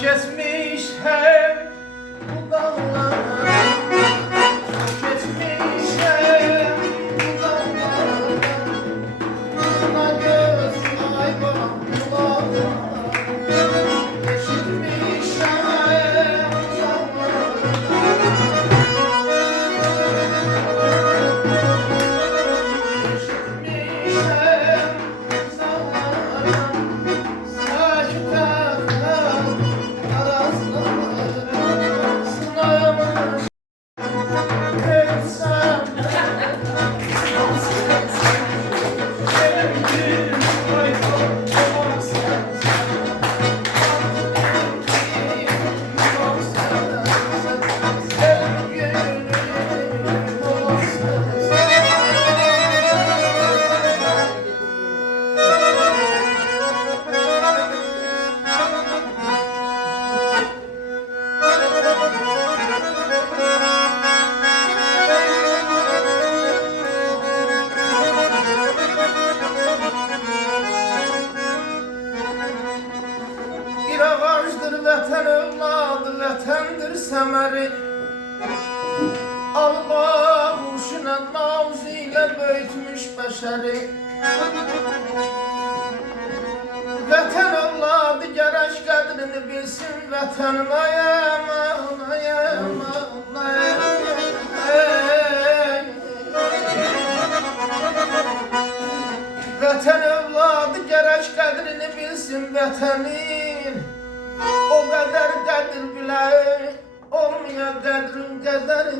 kesmiş hem bu dağlar, kesmiş hem bu dağlar. Buna göz ay bana kulaklar, eşitmiş hem vətən övladı, vətəndir səməri. Allah quşuna naz ilə böyütmüş bəşəri. Vətən övladı gərək qədrini bilsin, vətənim ayam, ayam, ayam. Vətən övladı gərək qədrini bilsin, vətənin. O kadar kadir bile olmuyor kadrin kaderi.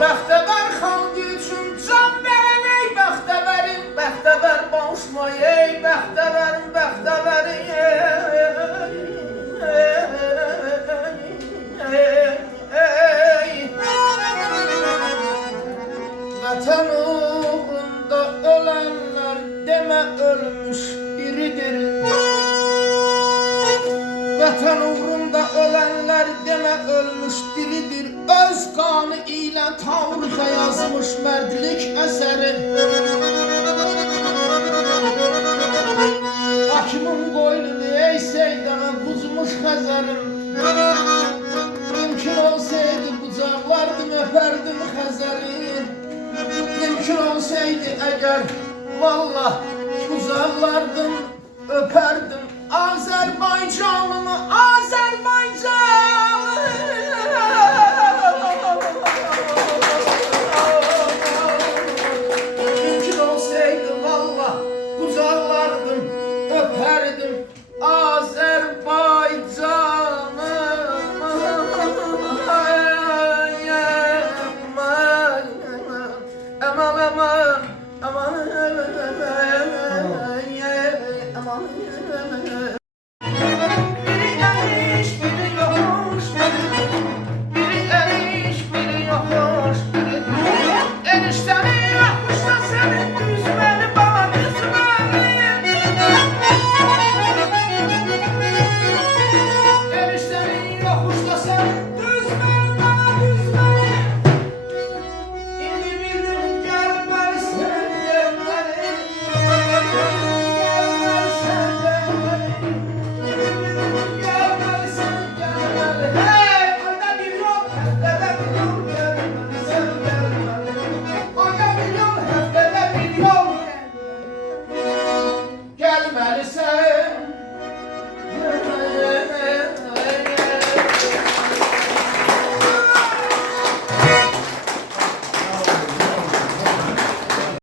Bəxtəvər xalq üçün can veren ey bəxtəvərim, bəxtəvər bağışla ey bəxtəvərim, bəxtəvərim. Vətən uğrunda ölenler deme ölmüş biridir. Vətən uğrunda ölenler deme ölmüş diridir. Öz kanı ile tarixə yazmış mərdlik əsəri. Hakimin qoynunu ey seydağa buzmuş Xəzərim. Mümkün olsaydı bucaqlardım, öperdim Xəzəri. Mümkün olsaydı eğer vallah uzaklardım, öperdim Azerbaycanımı.